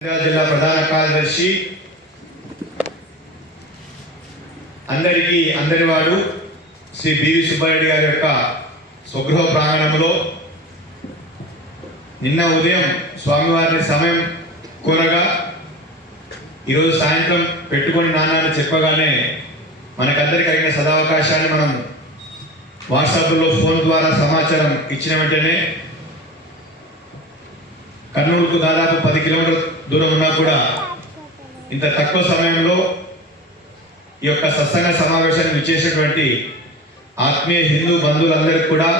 జిల్లా ప్రధాన కార్యదర్శి. అందరికీ అందరివాడు శ్రీ బివి సుబ్బారెడ్డి గారి యొక్క స్వగృహ ప్రాంగణంలో నిన్న ఉదయం స్వామివారిని సమయం కోరగా ఈరోజు సాయంత్రం పెట్టుకొని నాన్నని చెప్పగానే మనకందరికి అయిన సదావకాశాన్ని మనం వాట్సాప్లో ఫోన్ ద్వారా సమాచారం ఇచ్చిన వెంటనే కర్నూలుకు దాదాపు పది కిలోమీటర్ దూరం ఉన్నా కూడా ఇంత తక్కువ సమయంలో ఈ యొక్క సత్సంగ సమావేశాన్ని విచ్చేసినటువంటి ఆత్మీయ హిందూ బంధువులందరికీ కూడా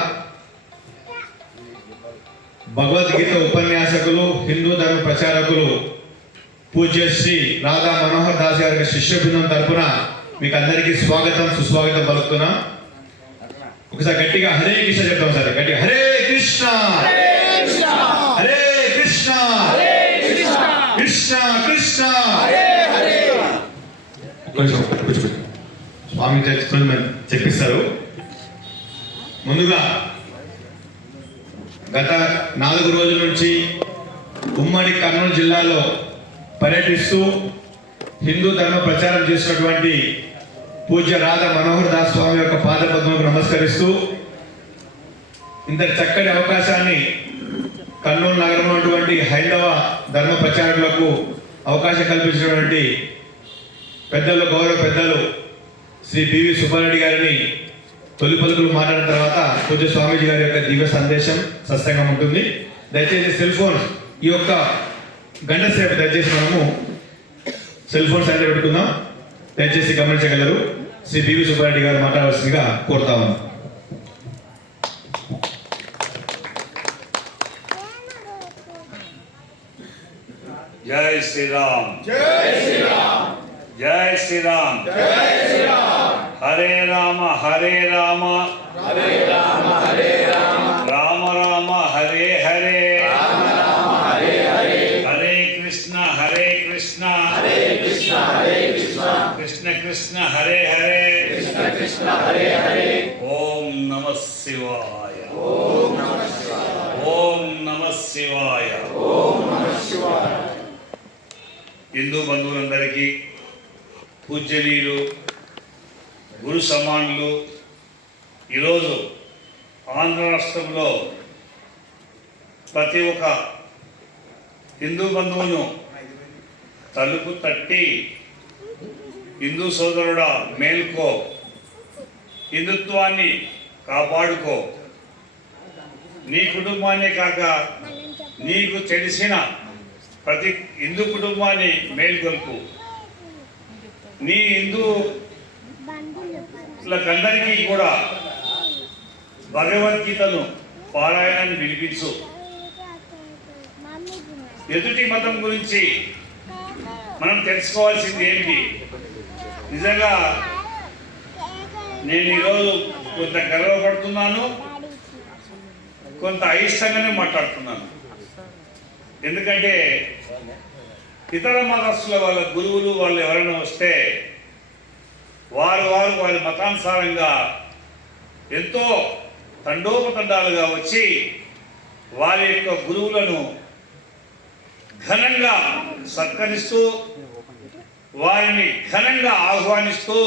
భగవద్గీత ఉపన్యాసకులు హిందూ ధర్మ ప్రచారకులు పూజ్య శ్రీ రాధా మనోహర్ దాస్ గారి శిష్య బృందం తరఫున మీకు అందరికీ స్వాగతం సుస్వాగతం పలుకుతున్నాం. ఒకసారి గట్టిగా హరే కృష్ణ చెప్తాం సార్ గట్టిగా హరే కృష్ణ హరే కృష్ణ కృష్ణ కృష్ణ కొంచెం కూర్చోబెట్టు. స్వామి తెలుసుకొని మరి చెప్పిస్తారు ముందుగా గత నాలుగు రోజుల నుంచి ఉమ్మడి కర్నూలు జిల్లాలో పర్యటిస్తూ హిందూ ధర్మ ప్రచారం చేసినటువంటి పూజ్య రాధ మనోహర్ దాస్ స్వామి యొక్క పాదపద్మకు నమస్కరిస్తూ ఇంత చక్కటి అవకాశాన్ని కర్నూలు నగరంలో ఉన్నటువంటి హైందవ ధర్మ ప్రచారకులకు అవకాశం కల్పించినటువంటి పెద్దలు గౌరవ పెద్దలు శ్రీ పివి సుబ్బారెడ్డి గారిని తొలి పలుకులు మాట్లాడిన తర్వాత పూజ స్వామీజీ గారి యొక్క దివ్య సందేశం సత్సంగం ఉంటుంది. దయచేసి సెల్ ఫోన్ ఈ యొక్క గంట సేపు దయచేసి మనము సెల్ ఫోన్ సంఖ్య పెట్టుకుందాం. దయచేసి గమనించగలరు. శ్రీ పివి సుబ్బారెడ్డి గారు మాట్లాడవలసిందిగా కోరుతా ఉన్నాం. జై శ్రీరామ్. జై శ్రీరామ్. జై శ్రీరామ్. హరే రామ హరే రామ. హరే రామ హరే రామ రామ రామ హరే హరే. హరే కృష్ణ హరే కృష్ణ. హరే కృష్ణ హరే కృష్ణ కృష్ణ కృష్ణ హరే హరే. కృష్ణ కృష్ణ హరే హరే ఓం నమ శివాయ ఓం నమ శివాయ. ఓం నమ శివాయ. ఓం నమ శివాయ. హిందూ బంధువులందరికీ పూజనీయులు గురు సమానులు. ఈరోజు ఆంధ్ర రాష్ట్రంలో ప్రతి ఒక్క హిందూ బంధువును తలుపు తట్టి హిందూ సోదరుడా మేల్కో హిందుత్వాన్ని కాపాడుకో. నీ కుటుంబాన్ని కాక నీకు తెలిసిన ప్రతి హిందూ కుటుంబాన్ని మేల్కొల్పు. నీ హిందువులకందరికీ కూడా భగవద్గీతను పారాయణాన్ని వినిపించు. ఎదుటి మతం గురించి మనం తెలుసుకోవాల్సింది ఏంటి? నిజంగా నేను ఈరోజు కొంత గర్వపడుతున్నాను కొంత అయిష్టంగానే మాట్లాడుతున్నాను. ఎందుకంటే ఇతర మతస్థుల వాళ్ళ గురువులు వాళ్ళు ఎవరైనా వస్తే వారు వారు వారి మతానుసారంగా ఎంతో తండోపతండాలుగా వచ్చి వారి యొక్క గురువులను ఘనంగా సత్కరిస్తూ వారిని ఘనంగా ఆహ్వానిస్తూ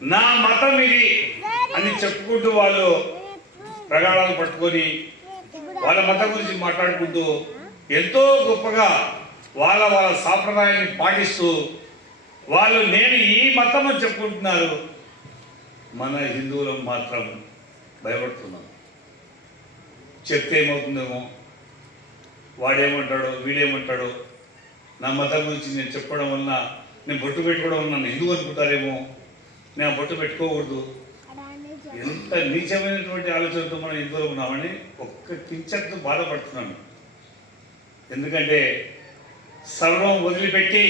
నా మతం ఇది అని చెప్పుకుంటూ వాళ్ళు ప్రగాఢాలు పట్టుకొని వాళ్ళ మతం గురించి మాట్లాడుకుంటూ ఎంతో గొప్పగా వాళ్ళ వాళ్ళ సాంప్రదాయాన్ని పాటిస్తూ వాళ్ళు నేను ఈ మతం చెప్పుకుంటున్నారు. మన హిందువులం మాత్రం భయపడుతున్నాం. చెప్తే ఏమవుతుందేమో? వాడేమంటాడో వీడేమంటాడో? నా మతం గురించి నేను చెప్పడం వలన నేను బొట్టు పెట్టుకోవడం వల్ల నన్ను హిందువు అనుకుంటారేమో? నేను బొట్టు పెట్టుకోకూడదు. ఎంత నీచమైనటువంటి ఆలోచనతో మనం ఇందులో ఉన్నామని ఒక్క కించత్తు బాధపడుతున్నాను. ఎందుకంటే సర్వం వదిలిపెట్టి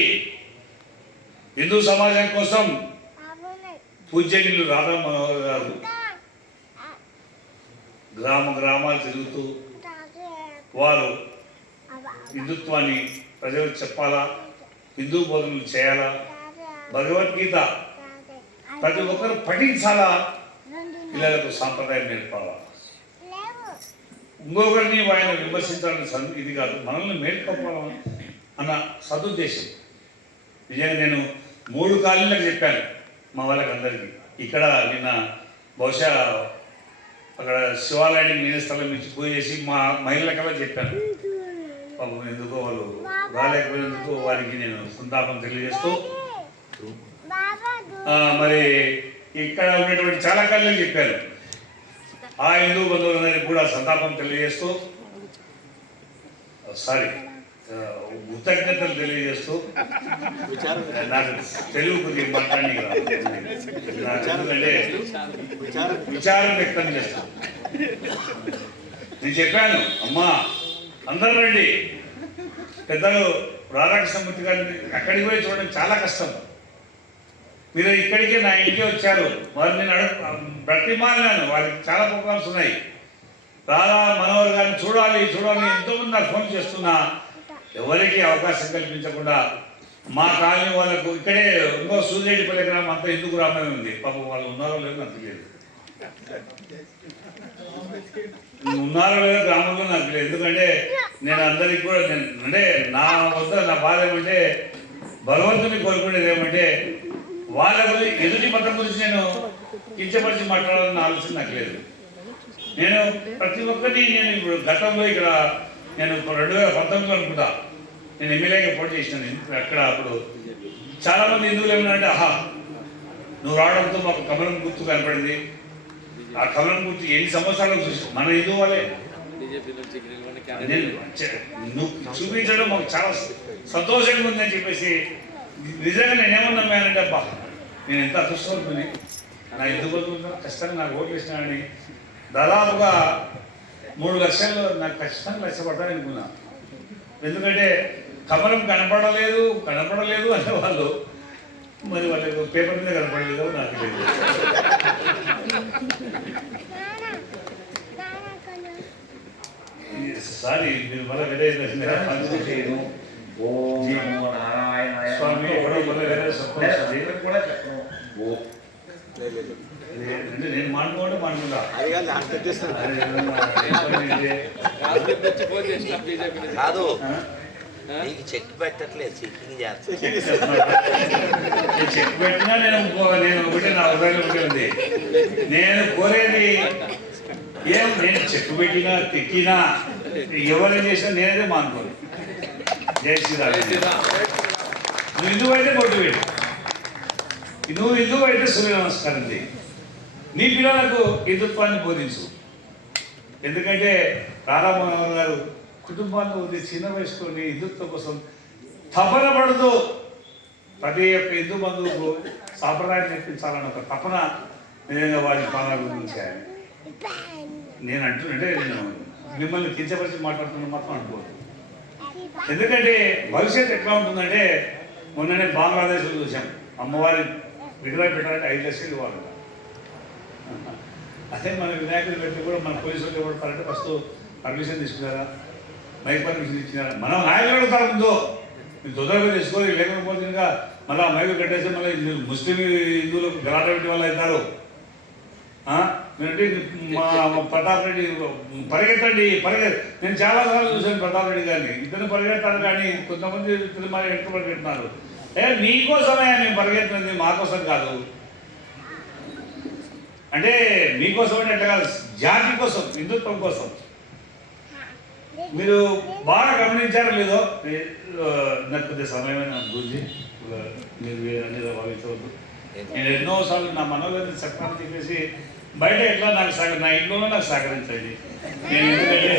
హిందూ సమాజం కోసం పూజ్యనీయులు రాధా మనోహర్ గారు గ్రామ గ్రామాలు తిరుగుతూ వారు హిందుత్వాన్ని ప్రజలకు చెప్పాలా? హిందూ బోధనలు చేయాలా? భగవద్గీత ప్రతి ఒక్కరు పఠించాలా? పిల్లలకు సాంప్రదాయం నేర్పాలా? ఇంకొకరిని ఆయన విమర్శించాలని ఇది కాదు మనల్ని మేల్కొప్పాలని అన్న సదుద్దేశం. నిజంగా నేను మూడు కాలనీలకు చెప్పాను మా వాళ్ళకి అందరికీ ఇక్కడ నిన్న బహుశా అక్కడ శివాలయానికి నేను స్థలం నుంచి పూజ చేసి మా మహిళలకల్లా చెప్పాను. పాపం ఎందుకో వాళ్ళు రాలేకపోయినందుకు వారికి నేను సంతాపం తెలియజేస్తూ మరి ఇక్కడ ఉన్నటువంటి చాలా కళ్ళు చెప్పారు ఆ హిందూ బంధువులందరికీ కూడా సంతాపం తెలియజేస్తూ సారీ కృతజ్ఞతలు తెలియజేస్తూ నాకు తెలుగు కొద్దిగా మాట్లాడి ఎందుకంటే విచారం వ్యక్తం చేస్తాను. నేను చెప్పాను అమ్మా అందరూ రండి. పెద్దలు రాధాకృష్ణమూర్తి గారిని అక్కడికి పోయి చూడడం చాలా కష్టం. మీరు ఇక్కడికే నా ఇంటికి వచ్చారు. వారిని నేను అడుగు బ్రతిమాలినాను. వారికి చాలా ప్రోగ్రామ్స్ ఉన్నాయి. రాధా మనోహర్ గారిని చూడాలి చూడాలి ఎంతోమంది నాకు ఫోన్ చేస్తున్నా. ఎవరికి అవకాశం కల్పించకుండా మా కాలనీ వాళ్ళకు ఇక్కడే ఇంకో సూర్యరెడ్డిపల్లి గ్రామం అంతా ఎందుకు గ్రామమే ఉంది? పాపం వాళ్ళు ఉన్నారో లేదో నాకు తెలియదు. ఉన్నారో లేదో గ్రామంలో నాకు తెలియదు. ఎందుకంటే నేను అందరికి కూడా నేను అంటే నా వద్ద నా బాధ ఏమంటే భగవంతుని కోరుకునేది ఏమంటే వాళ్ళ గురించి ఎదుటి మతం గురించి నేను కించపరిచి మాట్లాడాలన్న ఆలోచన నాకు లేదు. నేను ప్రతి ఒక్కటి నేను ఇప్పుడు గతంలో ఇక్కడ నేను రెండు వేల పంతొమ్మిదిలో అనుకుంటా. నేను ఎమ్మెల్యేగా పోటీ చేసినాను అక్కడ అప్పుడు చాలామంది హిందువులు ఏమన్నారంటే ఆహా నువ్వు రావడంతో మాకు కమలం గుర్తు కనపడింది. ఆ కమలం గుర్తు ఎన్ని సంవత్సరాలకు చూసి మన హిందూ వాళ్ళే. నేను నువ్వు చూపించడం మాకు చాలా సంతోషంగా ఉందని చెప్పేసి నిజంగా నేను ఏమన్నా అబ్బా నేను ఎంత అదృష్టవంతుని నా ఎందుకు కష్టంగా నాకు ఓట్లు ఇస్తానని దాదాపుగా మూడు లక్షలు నాకు ఖచ్చితంగా లక్ష పడతాను అనుకున్నా. ఎందుకంటే కమలం కనపడలేదు కనపడలేదు అనే వాళ్ళు మరి వాళ్ళకు పేపర్ మీద కనపడలేదు నాకు లేదు సారీ మీరు మళ్ళీ వేరే నేను ఓం నమో నారాయణాయ స్వామి మొదలు వేరే చెప్పండి కూడా చెప్పను. నేను మానుకుంటా కాదు? నీకు చెక్ పెట్టట్లేదు చెక్కింగ్ చేస్తా. నేను చెక్ పెట్టినా నేను నేను ఒకటి నా కోరేది ఏం నేను చెక్ పెట్టినా తిక్కినా ఎవరేం చేసినా నేనైతే మానుకోను. జై శ్రీరామ్. నువ్వు హిందువు అయితే కొట్టు పెట్టు? నువ్వు హిందువు అయితే సూర్య నమస్కారం చేయి? నీ పిల్లలకు హిందుత్వాన్ని బోధించు. ఎందుకంటే రాధామోహన్ గారు కుటుంబాన్ని ఉంది చిన్న వయసులోని హిందుత్వం కోసం తపన పడుతూ ప్రతి ఒక్క హిందూ బంధువుకు సాంప్రదాయం నేర్పించాలని ఒక తపన నిజంగా వారి పాలన గురించి నేను అంటున్నట్టే నేను మిమ్మల్ని కించపరిచి మాట్లాడుతున్న మాత్రం అనుకోవద్దు. ఎందుకంటే భవిష్యత్తు ఎట్లా ఉంటుందంటే మొన్ననే బంగ్లాదేశ్లో చూసాం అమ్మవారి విగ్రహం పెట్టాలంటే ఐదు లక్షలు ఇవ్వాలి అదే మన వినాయకుడు పెట్టి కూడా మన పోలీసులు ఇవ్వడతారంటే ఫస్ట్ పర్మిషన్ తీసుకున్నారా? మైక్ పర్మిషన్ ఇచ్చినారా? మనం నాయకులు అడుగుతారు ముందు మీరు తొందరగా తీసుకొని లేకపోతే ఇంకా మళ్ళీ మైకు కట్టేసి మళ్ళీ ముస్లిం హిందువులకు గలాట పెట్టి వాళ్ళు అవుతారు. మా ప్రతాప్ రెడ్డి పరిగెత్తండి పరిగె నేను చాలా సార్లు చూశాను ప్రతాప్ రెడ్డి గారిని. ఇద్దరు పరిగెత్తారు కానీ కొంతమంది తిరుమల ఎక్కువ పరిగెడుతున్నారు ఏ మీకోసమే మేము పరిగెత్తున్నది మా కోసం కాదు. అంటే మీకోసం అంటే అట్లా కాదు జాతి కోసం హిందుత్వం కోసం. మీరు బాగా గమనించారో లేదో నాకు కొద్దిగా సమయమైన గురించి మీరు అనేది భావించవద్దు. నేను ఎన్నోసార్లు నా మనోవేదన చెప్పాలని చెప్పేసి బయట ఎట్లా నాకు సహ నా ఇంట్లోనే నాకు సహకరించండి నేను ఎందుకంటే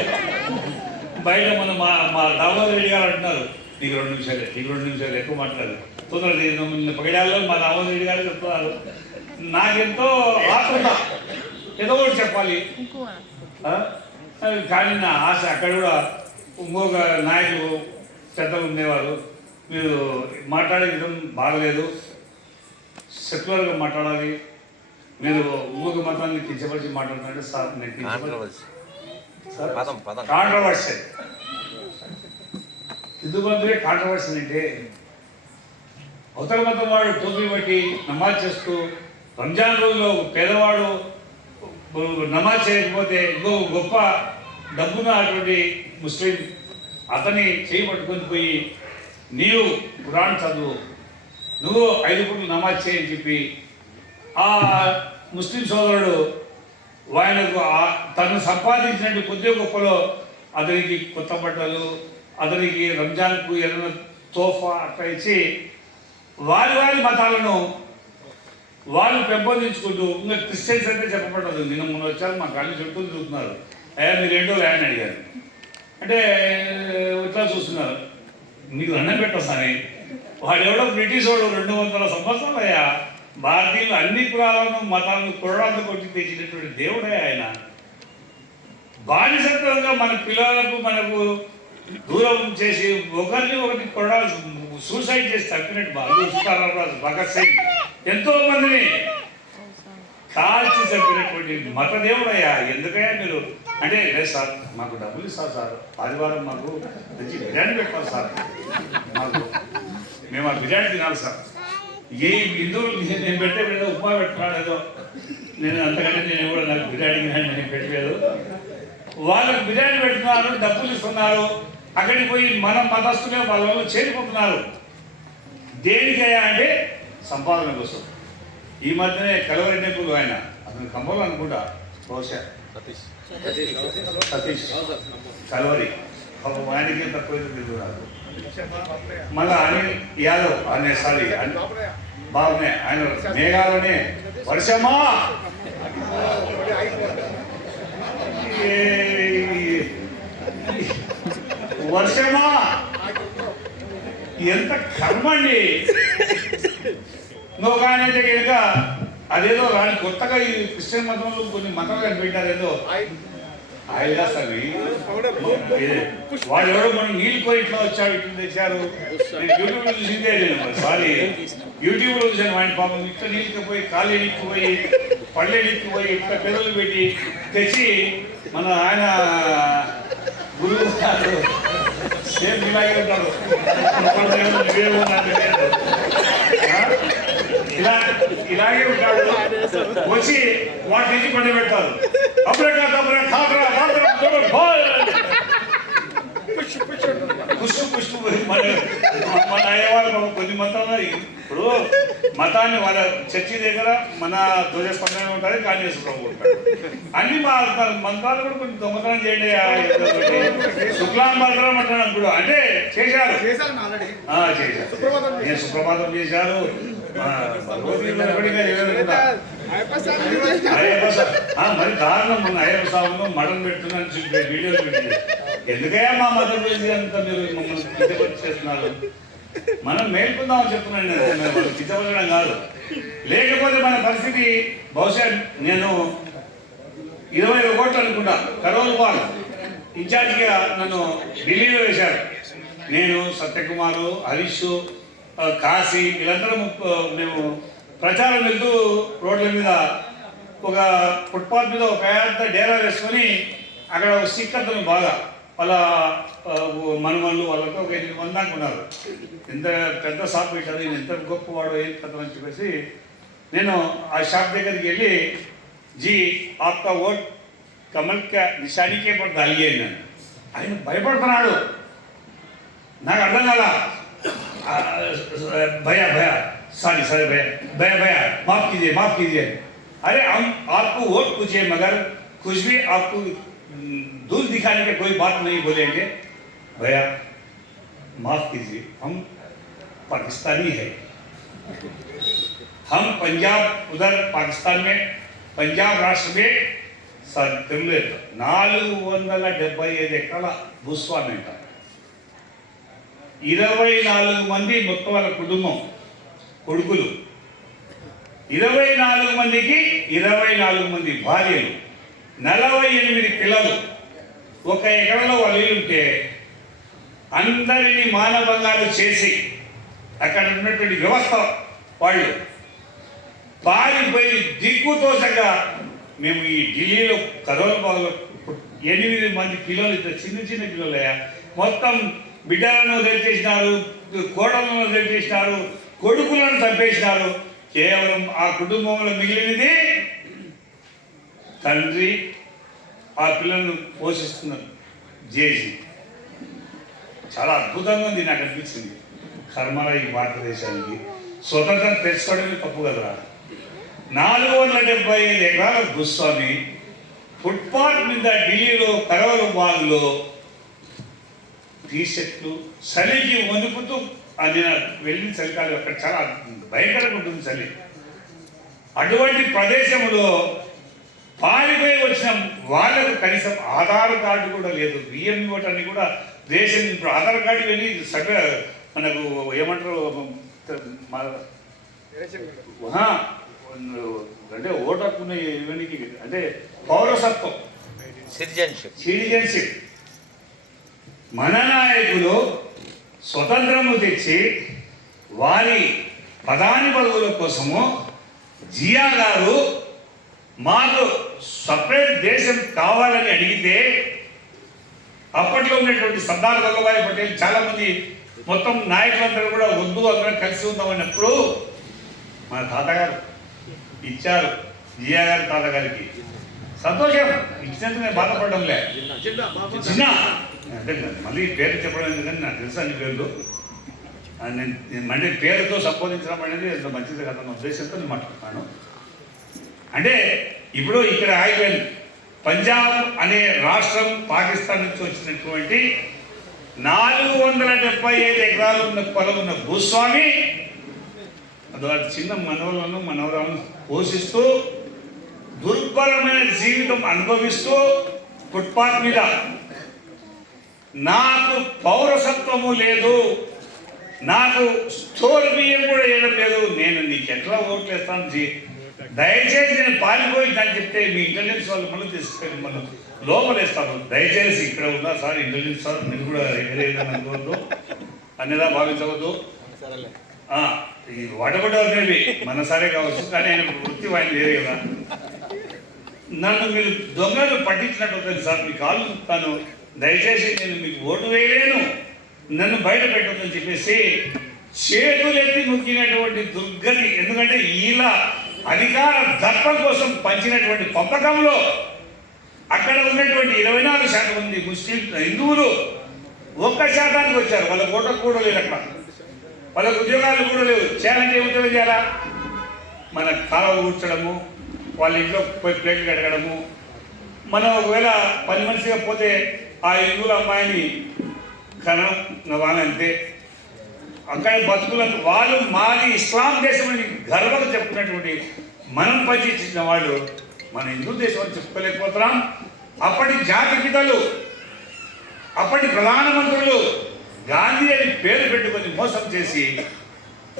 బయట మన మా మా దామోదర్ రెడ్డి గారు అంటున్నారు నీకు రెండు నిమిషాలే నీకు రెండు నిమిషాలు ఎక్కువ మాట్లాడు తొందర నిన్న పగడాల్లో మా దామోదర్ రెడ్డి గారు చెప్తున్నారు. నాకెంతో ఆత్రుత. ఏదో ఒకటి చెప్పాలి. కానీ నా ఆశ అక్కడ కూడా ఇంకొక నాయకులు పెద్దలు ఉండేవారు. మీరు మాట్లాడే విధం బాగలేదు. సెక్యులర్గా మాట్లాడాలి. మీరు ఇంకొక మతాన్ని కించపరిచి మాట్లాడుతుంటే సార్ నేను కించపరిచి కాంట్రవర్సీ సార్ పదం పదం కాంట్రవర్సీ ఎందుకంటే కాంట్రవర్సీ అంటే అవతల మతం వాడు టోపీ బట్టి నమాజ్ చేస్తూ రంజాన్ రోజులో పేదవాడు నమాజ్ చేయకపోతే ఇంకో గొప్ప డబ్బున అటువంటి ముస్లిం అతని చేయి పట్టుకొని పోయి నీవు ఖురాన్ చదువు నువ్వు ఐదు పూటలు నమాజ్ చేయని చెప్పి ఆ ముస్లిం సోదరుడు ఆయనకు తను సంపాదించినట్టు కొద్ది గొప్పలో అతనికి కొత్త బట్టలు అతనికి రంజాన్కు ఏదైనా తోఫా అట్లా ఇచ్చి వారి వారి మతాలను వాళ్ళు పెంపొందించుకుంటూ ఇంకా క్రిస్టియన్స్ అంటే చెప్పబడ్డదు. నిన్న మొన్న వచ్చారు మా కళ్ళు చుట్టూ చూస్తున్నారు. అయ్యా మీరు ఏంటో ల్యాండ్ అడిగారు. అంటే ఇట్లా చూస్తున్నారు? మీకు దండం పెట్టొస్తాని వాడు ఎవడో బ్రిటిష్ వాడు రెండు వందల సంవత్సరాలు అయ్యా. భారతీయులు అన్ని కులాలను మతాలను కుర్రాలతో కొట్టి తెచ్చినటువంటి దేవుడే ఆయన. బానిసత్వంగా మన పిల్లలకు మనకు దూరం చేసి ఒకరిని ఒకటి కూడా సూసైడ్ చేసి తప్పినట్టు బాగా భగత్ సింగ్. ఎంతో మందిని కాల్చి చంపినటువంటి మత దేవుడయ్యా ఎందుకయ్యా మీరు? అంటే లేదు సార్ మాకు డబ్బులు ఇస్తారు సార్. ఆదివారం మాకు మంచి బిర్యానీ పెట్టాలి సార్. మాకు మేము ఆ బిర్యానీ తినాలి సార్. ఏ హిందువులు నేను పెట్టే ఏదో ఉప్మా ఏదో నేను అంతకంటే నేను కూడా నాకు బిర్యానీ గిర్యానీ నేను పెట్టలేదు. వాళ్ళకి బిర్యానీ పెడుతున్నారు డబ్బులు ఇస్తున్నారు. అక్కడికి పోయి మన మతస్థులే వాళ్ళ వాళ్ళు చేరిపోతున్నారు. దేనికయ్యా అంటే సంపాదన కోసం. ఈ మధ్యనే కలవరి టెంపుల్ ఆయన అతను కంపలు అనుకుంటా బహుశా. సతీష్. కలవరి. ఆయనకి తక్కువ నాకు. మళ్ళా అనిల్ యాదవ్ అనే సారీ బాబునే ఆయన మేఘాలనే వర్షమా? ఏ- వర్షమా? ఎంత కర్మండి. అండి ఆయన అయితే కనుక అదేదో రాని కొత్తగా ఈ క్రిస్టియన్ మతంలో కొన్ని మతాలు కనిపెట్టారు ఏదో ఆయన అసలు వాడు మనం నీళ్ళు పోయి ఇట్లా వచ్చాడు ఇట్లా తెచ్చారు. నేను యూట్యూబ్లో చూసిందే నేను సారీ. యూట్యూబ్లో చూసాను వాడిని పాపం ఇట్లా నీళ్ళకి పోయి కాళ్ళు ఎనిక్కిపోయి పళ్ళు ఎనిక్కిపోయి ఇట్లా పెదవులు పెట్టి తెచ్చి మన ఆయన గురువు నేను సేమ్ ఇలాగే ఉంటాడు ఇలా ఇలాగే ఉంటాడు. వచ్చి వాటి నుంచి పండి పెడతారు అప్పుడే కాదు అప్పుడే కాకరా పుష్పు పుష్పు మన మన అయ్యవాళ్ళు కొద్ది మతంలో ఇప్పుడు మతాన్ని వాళ్ళ చర్చి దగ్గర మన ధ్వజస్పందన ఉంటుంది కానీ అన్ని మా మంత్రాలు కూడా కొంచెం దొంగతనం చేయండి ఆ ఏదో ఒకటి. శుక్లాం భద్రం అంటున్నాను కూడా అంటే చేశారు. ఆ, చేశారు. నేను సుప్రభాతం చేశారు. మరి దారుణం మన అయ్యప్ప స్వామిలో మటన్ పెడుతున్నాను చెప్పి వీడియోలు పెట్టింది. ఎందుకే మా మదర్ గురించి అంత మీరు మమ్మల్ని కించపరిచి చేస్తున్నారు? మనం మేల్కొందామని చెప్తున్నాను నేను కించపరచడం కాదు. లేకపోతే మన పరిస్థితి బహుశా నేను ఇరవై ఒక కోట్లు అనుకుంటా. కరోల్ వాళ్ళు ఇన్ఛార్జిగా నన్ను ఢిల్లీలో వేశారు. నేను సత్యకుమారు హరీష్ కాశీ వీళ్ళందరం మేము ప్రచారం వెళ్తూ రోడ్ల మీద ఒక ఫుట్పాత్ మీద ఒక పెద్ద డేరా వేసుకొని అక్కడ ఒక సిక్కతను బాగా వాళ్ళ ఆ, మనవాళ్ళు వాళ్ళతో ఒక ఎనిమిది మంది దాకా ఉన్నారు ఎంత పెద్ద షాప్ పెట్టారు నేను ఎంత గొప్పవాడు ఏం కథ అని చెప్పేసి నేను ఆ షాప్ దగ్గరికి వెళ్ళి జీ ఆప్కా ఓట్ కమల్ కా నిశానికే పర్ దాలియే అన్నాను ఆయన భయపడుతున్నాడు నాకు అర్థం కాల ఆ, భయ భయ సారీ సారీ భయ భయ భయ माफ कीजिए माफ कीजिए अरे हम आपको वोट पूछे मगर कुछ भी आपको हम्म, दूर दिखाने के कोई बात नहीं बोलेंगे भैया माफ कीजिए हम पाकिस्तानी है हम पंजाब उधर पाकिस्तान में పంజాబ్ రాష్ట్రమే సార్ తెలియలేదు నాలుగు వందల డెబ్బై ఐదు ఎకరాల భూస్వామి అంట ఇరవై నాలుగు మంది మొత్తం వాళ్ళ కుటుంబం కొడుకులు ఇరవై నాలుగు మందికి ఇరవై నాలుగు మంది భార్యలు నలభై ఎనిమిది పిల్లలు ఒక ఎకరంలో వాళ్ళు ఉంటే అందరినీ మానభంగాలు చేసి అక్కడ ఉన్నటువంటి వ్యవస్థ వాళ్ళు పారిపోయి దిక్కుతోసగా మేము ఈ ఢిల్లీలో కరోనా ఎనిమిది మంది పిల్లలు ఇద్దరు చిన్న చిన్న పిల్లలయ్యా మొత్తం బిడ్డలను వదిలిచేసినారు కోడలను వదిలిచేసినారు కొడుకులను చంపేసినారు. కేవలం ఆ కుటుంబంలో మిగిలినది తండ్రి ఆ పిల్లలను పోషిస్తున్నారు. జేసి చాలా అద్భుతంగా ఉంది నాకు అనిపించింది. కర్మల ఈ భారతదేశానికి. స్వతంత్రం తెచ్చుకోవడమే తప్పు కదరా. నాలుగు వందల డెబ్బై ఐదు ఎకరాల భూస్వామి ఫుట్పాత్ మీద ఢిల్లీలో కరవలు బాగులో టీ షర్ట్లు చలికి వణుకుతూ అది వెళ్ళిన చలికాలం అక్కడ చాలా భయంకరంగా ఉంటుంది చలి. అటువంటి ప్రదేశంలో పారిపోయి వచ్చిన వాళ్ళకు కనీసం ఆధార్ కార్డు కూడా లేదు. బియ్యం ఇవ్వటానికి కూడా దేశం ఇప్పుడు ఆధార్ కార్డు వెళ్ళి సగ మనకు ఏమంటారు అంటే ఓటు హక్కున్న ఇవన్నీ అంటే పౌరసత్వం. సిటిజన్షిప్. సిటిజన్షిప్. మన నాయకులు స్వతంత్రము తెచ్చి వారి ప్రధాని పదవుల కోసము జియా గారు మాకు సపరేట్ దేశం కావాలని అడిగితే అప్పట్లో ఉన్నటువంటి సర్దార్ వల్లభాయ్ పటేల్ చాలా మంది మొత్తం నాయకులందరూ కూడా వద్దు అందరం కలిసి ఉందామన్నప్పుడు మన తాతగారు ఇచ్చారు జియా గారి తాతగారికి. సంతోషం ఇచ్చినందుకు నేను బాధపడడం లే చిన్న. అంటే మళ్ళీ పేరు చెప్పడం ఎందుకంటే నాకు తెలుసు అన్ని పేర్లు. నేను మళ్ళీ పేరుతో సంబోధించడం అనేది ఎంత మంచిది కదా ఉద్దేశంతో నేను మాట్లాడుతున్నాను. అంటే ఇప్పుడు ఇక్కడ ఆగిపోయింది. పంజాబ్ అనే రాష్ట్రం పాకిస్తాన్ నుంచి వచ్చినటువంటి నాలుగు వందల డెబ్బై ఐదు ఎకరాలు ఉన్న పొలం ఉన్న భూస్వామి అదొక చిన్న మనవలను మనవరాలను పోషిస్తూ దుర్బలమైన జీవితం అనుభవిస్తూ ఫుట్పాత్ మీద నాకు పౌరసత్వము లేదు నాకు స్టోర్ బియ్యం కూడా వేయడం లేదు నేను నీకు ఎట్లా ఓట్లు వేస్తాను జీ దయచేసి నేను పారిపోయి అని చెప్తే మీ ఇంటెలిజెన్స్ వాళ్ళు మనం తీసుకొని మనం లోపలేస్తాను దయచేసి ఇక్కడ ఉన్నా సార్ ఇంటెలిజెన్స్ సార్ మీరు కూడా ఎగరేదని అనుకోవద్దు. అన్నదా భావించవద్దు. ఈ మేబీ మన సరే కావచ్చు కానీ ఆయన వృత్తి ఆయన వేరే కదా. నన్ను మీరు దొంగలు పట్టించినట్టు సార్. మీ చెప్తాను దయచేసి నేను మీకు ఓటు వేయలేను. నన్ను బయట పెట్టొద్దని చెప్పేసి చేతులెత్తి ముక్కినటువంటి దుర్గతి ఎందుకంటే ఇలా అధికార దర్పం కోసం పంచినటువంటి పంపకంలో అక్కడ ఉన్నటువంటి ఇరవై నాలుగు శాతం మంది ముస్లిం హిందువులు ఒక్క శాతానికి వచ్చారు. వాళ్ళ ఓటకు కూడా లేదు అక్కడ. వాళ్ళకు ఉద్యోగాలు కూడా లేవు. చేయాలంటే ఉద్యోగం చేయాలా? మన కాలువలు కూర్చడము వాళ్ళ ఇంట్లో పోయి ప్లేట్లు కడగడము. మనం ఒకవేళ పని మనిషిగా పోతే ఆ హిందువుల అమ్మాయిని కనం వాళ్ళంతే అక్కడ బతుకులను వాళ్ళు మాది ఇస్లాం దేశం అని గర్వంగా చెప్పుకున్నటువంటి మనం పరిచయించిన వాళ్ళు మన హిందూ దేశం అని చెప్పుకోలేకపోతున్నాం. అప్పటి జాతి పితలు అప్పటి ప్రధానమంత్రులు గాంధీ అని పేరు పెట్టుకొని మోసం చేసి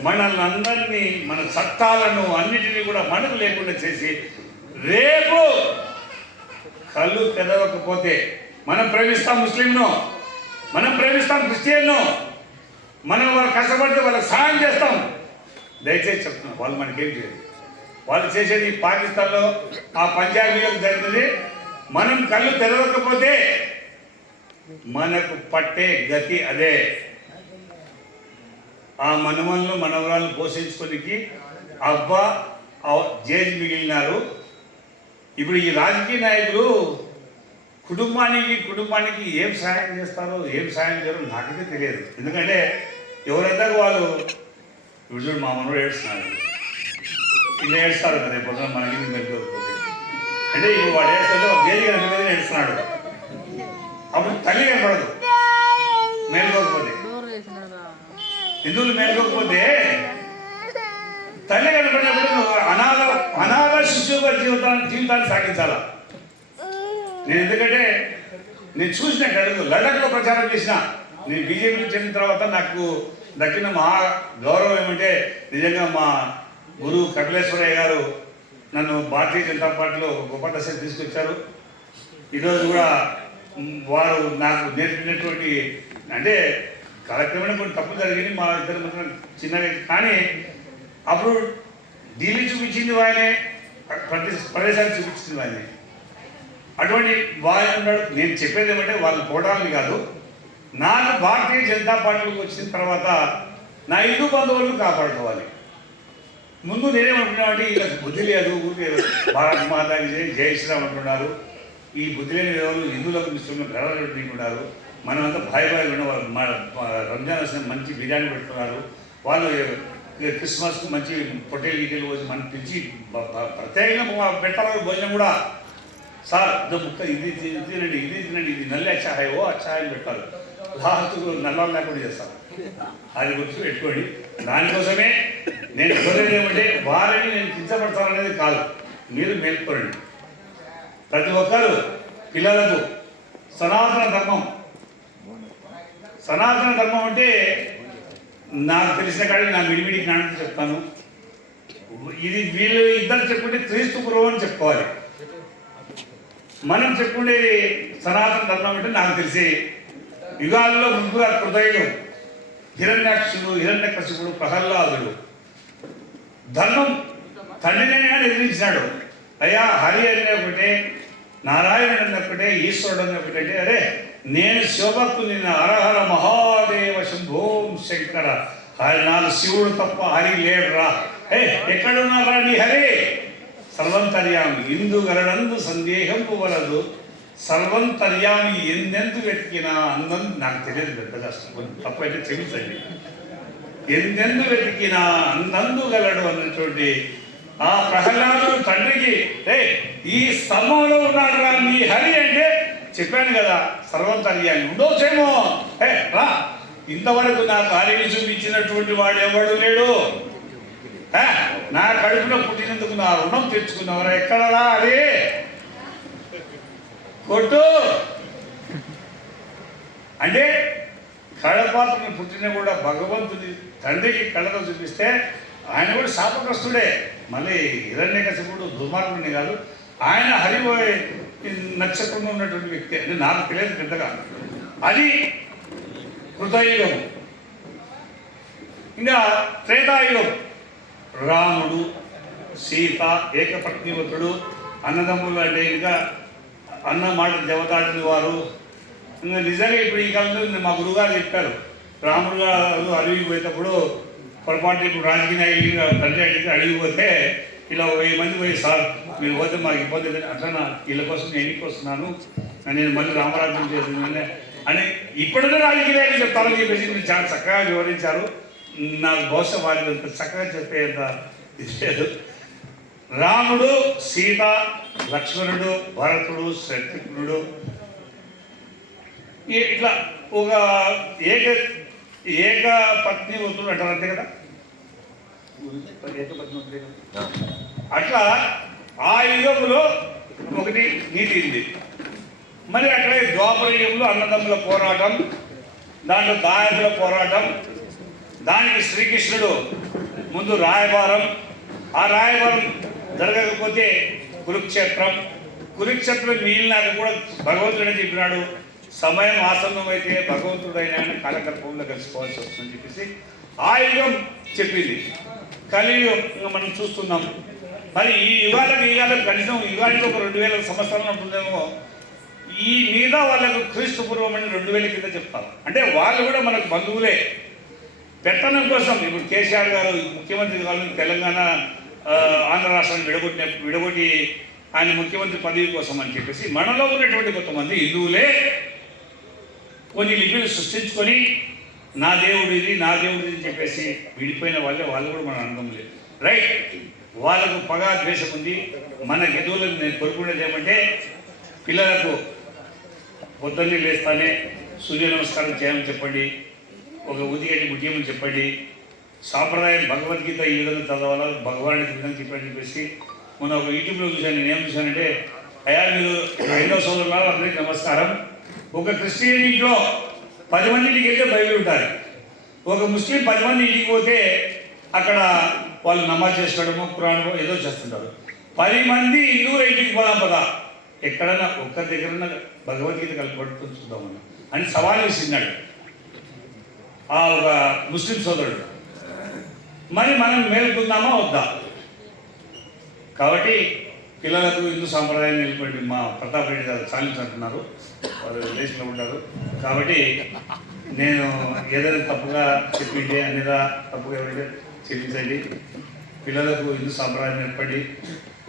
మనల్ని అందరినీ మన చట్టాలను అన్నిటినీ కూడా మనకు లేకుండా చేసి రేపు కళ్ళు తెరవకపోతే మనం ప్రేమిస్తాం ముస్లింను మనం ప్రేమిస్తాం క్రిస్టియన్ను మనం వాళ్ళు కష్టపడితే వాళ్ళకి సహాయం చేస్తాం. దయచేసి చెప్తున్నాం వాళ్ళు మనకేం చేయదు వాళ్ళు చేసేది పాకిస్తాన్లో ఆ పంజాబీలకు జరిగింది మనం కళ్ళు తెరవకపోతే మనకు పట్టే గతి అదే. ఆ మనవలను మనవరాలను పోషించుకోనికి అబ్బా అవ- జేజ్ మిగిలినారు. ఇప్పుడు ఈ రాజకీయ నాయకులు కుటుంబానికి కుటుంబానికి ఏం సహాయం చేస్తారో ఏం సహాయం చేయరో నాకైతే తెలియదు. ఎందుకంటే ఎవరైతే వాళ్ళు ఇప్పుడు మా మనోడు ఏడుస్తున్నాడు. ఇలా ఏడుస్తారు కదా రేపు పొద్దున మనకి మెరుగుపోతే అంటే ఇప్పుడు వాడు ఏడుస్తుంటే ఒక కనుక ఏడుస్తున్నాడు. అప్పుడు తల్లి కనపడదు. మేలుకోకపోతే హిందువులు మేలుకోకపోతే తల్లి కనపడినప్పుడు నువ్వు అనాథ అనాథ శిశువుగా జీవితాన్ని జీవితాన్ని సాగించాలా? నేను ఎందుకంటే నేను చూసిన అడుగు లడఖ్లో ప్రచారం చేసిన నేను బీజేపీకి చెందిన తర్వాత నాకు దక్కిన మా గౌరవం ఏమంటే నిజంగా మా గురువు కపిలేశ్వరయ్య గారు నన్ను భారతీయ జనతా పార్టీలో ఒక గొప్ప దశ తీసుకొచ్చారు. ఈరోజు కూడా వారు నాకు నేర్పినటువంటి అంటే కాలక్రమేణా కొన్ని తప్పులు జరిగింది మా ఇద్దరి మధ్య చిన్నవి కానీ అప్పుడు ఢిల్లీ చూపించింది ఆయనే ప్రతి ప్రదేశాన్ని చూపించింది ఆయనే అటువంటి వారు నేను చెప్పేది ఏమంటే వాళ్ళు పోవడానికి కాదు. నాకు భారతీయ జనతా పార్టీకి వచ్చిన తర్వాత నా హిందూ బంధువులను కాపాడుకోవాలి. ముందు నేనేమనుకున్నామంటే వీళ్ళకి బుద్ధి లేదు ఊరికే భారత్ మాతా జై జై శ్రీరామ్ అంటున్నారు. ఈ బుద్ధి లేని వాళ్ళు హిందువులకు మిశ్రమ గడవలుంటున్నారు మనమంతా భాయ్ భాయ్ ఉండేవాళ్ళు రంజాన్ వస్తే మంచి బిర్యానీ పెట్టుకున్నారు వాళ్ళు క్రిస్మస్కి మంచి పొట్టేలు గీటలు వచ్చి మనం పిలిచి ప్రత్యేకంగా పెట్టాలి భోజనం కూడా సార్ ఇదో ముక్క ఇది ఇది తినండి ఇది తినండి ఇది నల్లి అచ్చా హాయ్ ఓ అచ్చా అని పెట్టాలి లాస్ట్కు నల్ల లేకుండా చేస్తారు అది గుర్తు పెట్టుకోండి. దానికోసమే నేను కోరేది ఏమంటే వారిని నేను కించపడతాననేది కాదు. మీరు మేల్కోండి ప్రతి ఒక్కరు పిల్లలకు సనాతన ధర్మం. సనాతన ధర్మం అంటే నాకు తెలిసిన కాడికి నా విడివిడి జ్ఞానం చెప్తాను. ఇది వీళ్ళు ఇద్దరు చెప్పుకుంటే క్రీస్తు గురువు అని చెప్పుకోవాలి. మనం చెప్పుకునే సనాతన ధర్మం అంటే నాకు తెలిసి యుగాల్లో ముందుగా హృదయుడు హిరణ్యాక్షుడు హిరణ్యకశిపుడు ప్రహ్లాదుడు. ధర్మం తండ్రినే నిర్మించినాడు అయ్యా హరి అనే ఒకటే నారాయణుడు అన్న ఒకటే ఈశ్వరుడు అన్న ఒకటే అంటే అరే నేను శివభక్తుని హరహర మహాదేవ శంభోం శంకర. హరి నాకు శివుడు తప్ప హరి లేడురా. ఏ ఎక్కడున్నారా నీ హరి? సర్వంతర్యామి ఇందు గరడందు సందేహంపు వలదు. సర్వంతర్యామి ఎందెందు వెతికినా అందం నాకు తెలియదు పెద్ద కష్టం. తప్పైతే క్షమించండి. ఎందెందు వెతికినా అందందు గలడు అన్నటువంటి ఆ ప్రహ్లాదు తండ్రికి ఏ ఈ స్తంభంలో ఉన్నాడు రా నీ హరి అంటే చెప్పాను కదా సర్వంతర్యాన్ని ఉండవచ్చేమో ఏ రా. ఇంతవరకు నాకు హరిని చూపించినటువంటి వాడు ఎవడు లేడు? నా కడుపులో పుట్టినందుకు నా రుణం తెచ్చుకున్నవరా ఎక్కడరా అది? కొట్టు. అంటే కళపాత్రని పుట్టిన కూడా భగవంతుని తండ్రికి కళ్ళతో చూపిస్తే ఆయన కూడా శాపగ్రస్తుడే. మళ్ళీ హిరణ్యకశిపుడు దుర్మార్గుడిని కాదు ఆయన హరి నక్షత్రంలో ఉన్నటువంటి వ్యక్తి. అంటే నాకు తెలియదు పెద్దగా. అది కృతయుగం ఇంకా త్రేతాయుగం. రాముడు సీత ఏకపత్నివతుడు అన్నదమ్ములు అంటే ఇంకా అన్న మాట దేవతాడని వారు. ఇంకా నిజంగా ఇప్పుడు ఈ కాలంలో మా గురుగారు చెప్పారు. రాముడు గారు అడవికి పోయేటప్పుడు పొరపాటు ఇప్పుడు రాజకీయ నాయకులు తండ్రి అడిగి అడిగిపోతే ఇలా వెయ్యి మంది పోయి సార్ మీరు పోతే మాకు ఇబ్బంది లేదు. అట్లా వీళ్ళ కోసం నేను ఇంటికి వస్తున్నాను? నేను మళ్ళీ రామరాజ్యం చేస్తున్నాను. అని ఇప్పుడున్న రాజకీయ నాయకులు చెప్తారని చెప్పేసి మీరు చాలా చక్కగా వివరించారు. నాకు బహుశా వారికి అంత చక్కగా చెప్పేంత ఇది లేదు. రాముడు సీత లక్ష్మణుడు భరతుడు శత్రుఘ్నుడు. ఇట్లా ఒక ఏక ఏక పత్ని అవుతుంది అంటారు అంతే కదా? అట్లా ఆ యుగంలో ఒకటి నీతి ఉంది. మరి అట్లే ద్వాపర యుగంలో అన్నదమ్ముల పోరాటం దాంట్లో దాయకుల పోరాటం దానికి శ్రీకృష్ణుడు ముందు రాయబారం ఆ రాయబారం జరగకపోతే కురుక్షేత్రం. కురుక్షేత్రం మిగిలినాక కూడా భగవంతుడే చెప్పినాడు. సమయం ఆసన్నమైతే భగవంతుడైన ఆయన కాలకల్పంలో కలిసిపోవాల్సి వస్తుందని చెప్పేసి ఆ యుగం చెప్పింది. కలియుగం మనం చూస్తున్నాం. మరి ఈ యుగాలకు యుగాలకు కనీసం యుగానికి ఒక రెండు వేల సంవత్సరాలు ఉంటుందేమో ఈ మీద వాళ్ళకు క్రీస్తు పూర్వం అని రెండు వేల కింద చెప్తారు అంటే వాళ్ళు కూడా మనకు బంధువులే. పెత్తనం కోసం ఇప్పుడు కేసీఆర్ గారు ముఖ్యమంత్రి కావాలని తెలంగాణ ఆంధ్ర రాష్ట్రాన్ని విడగొట్టిన విడగొట్టి ఆయన ముఖ్యమంత్రి పదవి కోసం అని చెప్పేసి మనలో ఉన్నటువంటి కొంతమంది హిందువులే కొన్ని లిపిలు సృష్టించుకొని నా దేవుడు ఇది నా దేవుడు ఇది అని చెప్పేసి విడిపోయిన వాళ్ళే వాళ్ళు కూడా మన అందం లేదు. రైట్ వాళ్ళకు పగా ద్వేషం ఉంది. మన హిందువులకు నేను కోరుకునేది ఏమంటే పిల్లలకు పొద్దున్నే లేస్తానే సూర్య నమస్కారం చేయమని చెప్పండి. ఒక ఉదిగడ్డి ముఖ్యమని చెప్పండి. సాంప్రదాయం భగవద్గీత ఈ విధంగా చదవాలా? భగవానుడికి ఈ విధంగా చెప్పండి చెప్పేసి మొన్న ఒక యూట్యూబ్లో చూశాను. నేను ఏం చూశానంటే అయ్యా మీరు ఎన్నో సోదరులు అందరికీ నమస్కారం. ఒక క్రిస్టియన్ ఇంట్లో పది మంది ఇంటికి వెళ్తే బైబిల్ ఉంటారు ఒక ముస్లిం పది మంది ఇంటికి పోతే అక్కడ వాళ్ళు నమాజ్ చేసుకోవడమో పురాణమో ఏదో చేస్తుంటారు. పది మంది హిందువుల ఇంటికి పోదాం పదా? ఎక్కడన్నా ఒక్క దగ్గర భగవద్గీత కలిపి పడుతుంది చూద్దామని అని సవాల్ విసిన్నాడు ఆ ఒక ముస్లిం సోదరుడు. మరి మనం మేలుకుందామా వద్దా? కాబట్టి పిల్లలకు హిందూ సాంప్రదాయం నిలబడి మా ప్రతాప్ రెడ్డి గారు ఛాలెంజ్ అంటున్నారు. వారు లేచిలో ఉంటారు. కాబట్టి నేను ఏదైనా తప్పుగా చెప్పింటే అనేది తప్పుగా ఎవరైతే చెప్పించండి పిల్లలకు హిందూ సాంప్రదాయం నిలబడి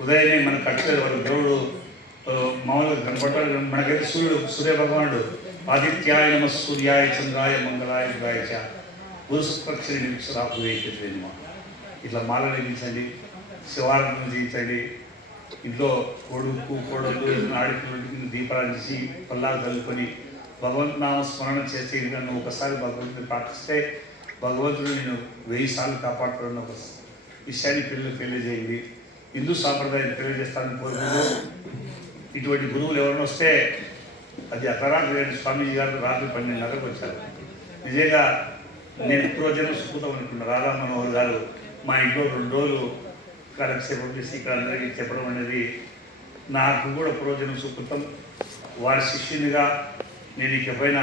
ఉదయమే మనం కట్టలేదు వాళ్ళు దేవుడు మామూలుగా కనపడ్డాడు మనకైతే సూర్యుడు సూర్య భగవానుడు ఆదిత్యాయ నమ సూర్యాయ చంద్రాయ మంగళాయ గురాయ చ. పురుషపక్షి నిమిషరాపు ఇట్లా మాల నిర్మించండి శివారాధన చేయించండి. ఇంట్లో కొడుకు కొడుకు ఆడిపిల్లలకి దీపాలు చేసి పల్లాలు చల్లుకొని భగవంతు నామ స్మరణ చేసి నన్ను ఒకసారి భగవంతుని ప్రార్థిస్తే భగవంతుడు నేను వెయ్యి సార్లు కాపాడుతున్న ఒక విషయాన్ని పిల్లలకు తెలియజేయండి. హిందూ సాంప్రదాయాన్ని తెలియజేస్తానని కోరుకుంటూ ఇటువంటి గురువులు ఎవరైనా వస్తే అది అర్ధరాత్రి రెండు స్వామీజీ గారు రాత్రి పన్నెండున్నరకు వచ్చారు. నిజంగా నేను పూర్వజన్మ సుకృతం అనుకున్నా. రాధా మనోహర్ గారు మా ఇంట్లో రెండు రోజులు కాలక్షేపం చేసి ఇక్కడ అందరికీ చెప్పడం అనేది నాకు కూడా పూర్వజన్మ సుకృతం. వారి శిష్యునిగా నేను ఇకపైన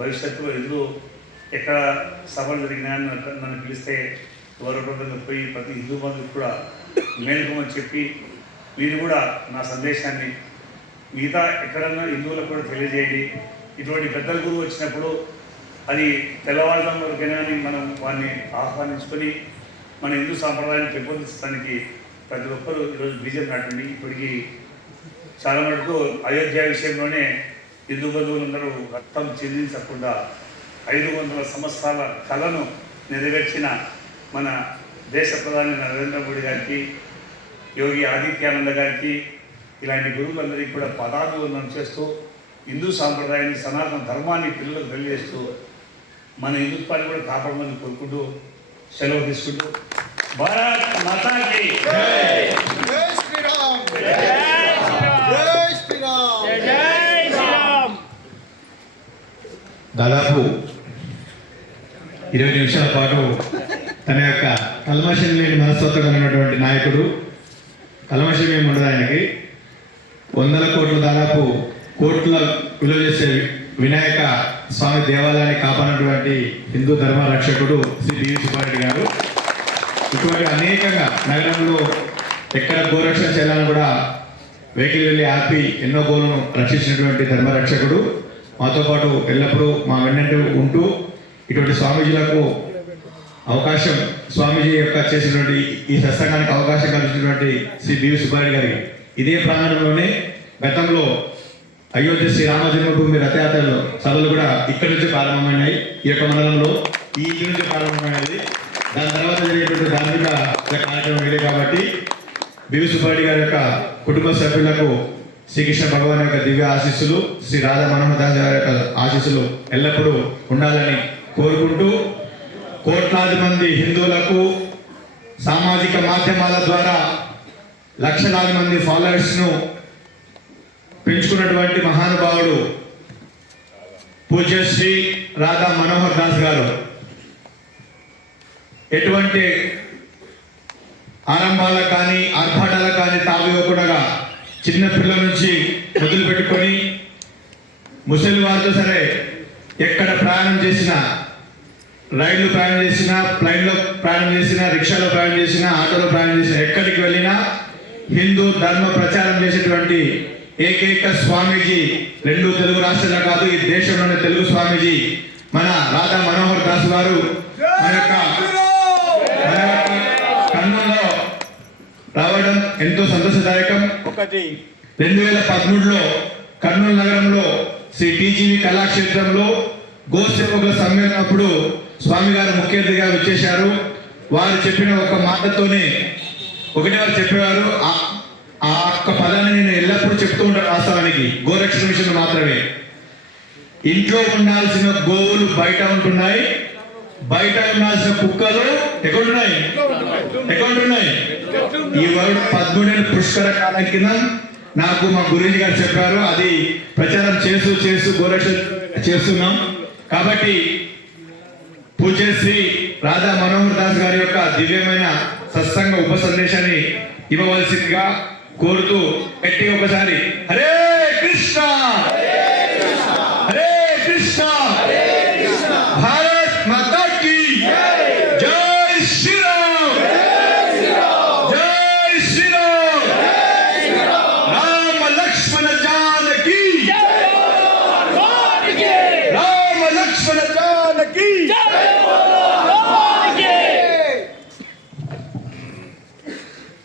భవిష్యత్తులో ఎదురు ఎక్కడ సభలు జరిగినా నన్ను పిలిస్తే గౌరవప్రదంగా పోయి ప్రతి హిందూ బంధువులకు కూడా మేలుకోమని చెప్పి మీరు కూడా నా సందేశాన్ని మిగతా ఎక్కడన్నా హిందువులకు కూడా తెలియజేయండి. ఇటువంటి పెద్దల గురువు వచ్చినప్పుడు అది తెల్లవారుజాము వరకైనా అని మనం వారిని ఆహ్వానించుకొని మన హిందూ సాంప్రదాయాన్ని పెంపొందించడానికి ప్రతి ఒక్కరూ ఈరోజు బీజం నాటండి ఇప్పటికీ చాలా మటుకు అయోధ్య విషయంలోనే హిందూ బంధువులందరూ రక్తం చెందించకుండా ఐదు వందల సంవత్సరాల కళను నెరవేర్చిన మన దేశ ప్రధాని నరేంద్ర మోడీ గారికి యోగి ఆదిత్యానంద గారికి ఇలాంటి గురువులందరికీ కూడా పదాభివందనం చేస్తూ హిందూ సాంప్రదాయాన్ని సనాతన ధర్మాన్ని పిల్లలకు తెలియజేస్తూ మన హిందుత్వాన్ని కూడా కాపాడమని కోరుకుంటూ సెలవు తీసుకుంటూ భారత్ మాతాకి జై శ్రీరామ్. జై శ్రీరామ్. దాదాపు ఇరవై నిమిషాల పాటు తన యొక్క కల్మషం లేని మనస్తత్వం ఉన్నటువంటి నాయకుడు కల్మషం ఏమి ఉండదు ఆయనకి వందల కోట్లు దాదాపు కోట్ల విలువ చేసే వినాయక స్వామి దేవాలయాన్ని కాపాడినటువంటి హిందూ ధర్మ రక్షకుడు శ్రీ బివి సుబ్బారెడ్డి గారు. ఇటువంటి అనేకంగా నగరంలో ఎక్కడ గోరక్షణ చేయాలని కూడా వెహికల్ వెళ్ళి ఆపి ఎన్నో గోలను రక్షించినటువంటి ధర్మరక్షకుడు మాతో పాటు ఎల్లప్పుడూ మా వెన్నంటూ ఉంటూ ఇటువంటి స్వామీజీలకు అవకాశం స్వామీజీ యొక్క చేసినటువంటి ఈ సత్సంగానికి అవకాశం కల్పించినటువంటి శ్రీ బివి సుబ్బారెడ్డి గారికి ఇదే ప్రాంగణంలోనే గతంలో అయోధ్య శ్రీ రామజన్మభూమి రథయాత్రలు సభలు కూడా ఇక్కడి నుంచి ప్రారంభమైనాయి. ఈ యొక్క మండలంలో ఈ ఇంటి నుంచి ప్రారంభమైనది. దాని తర్వాత జరిగేటువంటి ధార్మిక కార్యక్రమం ఇదే కాబట్టి బివి సుబ్బారెడ్డి గారి యొక్క కుటుంబ సభ్యులకు శ్రీకృష్ణ భగవాన్ యొక్క దివ్య ఆశీస్సులు శ్రీ రాధా మనోహర్ దాస్ గారి యొక్క ఆశీస్సులు ఎల్లప్పుడూ ఉండాలని కోరుకుంటూ కోట్లాది మంది హిందువులకు సామాజిక మాధ్యమాల ద్వారా లక్షలాది మంది ఫాలోవర్స్ను పెంచుకున్నటువంటి మహానుభావుడు పూజ్యశ్రీ రాధా మనోహర్ దాస్ గారు. ఎటువంటి ఆరంభాలకు కానీ ఆర్భాటాలకు కానీ తావివ్వకుండా చిన్న పిల్లల నుంచి మొదలు పెట్టుకొని ముసలి వారితో సరే ఎక్కడ ప్రయాణం చేసినా రైలు ప్రయాణం చేసినా ప్లైన్లో ప్రయాణం చేసినా రిక్షాలో ప్రయాణం చేసినా ఆటోలో ప్రయాణం చేసినా ఎక్కడికి వెళ్ళినా హిందూ ధర్మ ప్రచారం చేసేటువంటి ఏకైక స్వామీజీ రెండు తెలుగు రాష్ట్రాలు కాదు ఈ దేశంలోని తెలుగు స్వామీజీ మన రాధా మనోహర్ దాస్ గారు. మన యొక్క కన్నుల్లో రావడం ఎంతో సంతోషదాయకం. ఒకటి. రెండు వేల పదమూడులో కర్నూలు నగరంలో శ్రీ టీజీవి కళాక్షేత్రంలో గోసేవకుల సమ్మేళనప్పుడు స్వామి గారు ముఖ్య అతిథిగా వచ్చేశారు. వారు చెప్పిన ఒక మాటతోనే ఒకటి వారు చెప్పేవారు ఆ- ఆ ఒక్క పదాన్ని నేను ఎల్లప్పుడూ చెప్తూ ఉంటాను వాస్తవానికి. గోరక్షణ విషయంలో మాత్రమే. ఇంట్లో ఉండాల్సిన గోవులు బయట ఉంటున్నాయి. బయట ఉండాల్సిన కుక్కలు ఎక్కడున్నాయి? ఎక్కడున్నాయి? ఈ వరుడు పద్మూడేళ్ళ పుష్కర కాలం కింద నాకు మా గురుజీ గారు చెప్పారు అది ప్రచారం చేస్తూ చేస్తూ గోరక్ష చేస్తున్నాం. కాబట్టి పూజశ్రీ రాధా మనోహర్ దాస్ గారి యొక్క దివ్యమైన సత్సంగ ఉప సందేశాన్ని ఇవ్వవలసిందిగా కోరుతూ గట్టిగా ఒకసారి హరే కృష్ణ!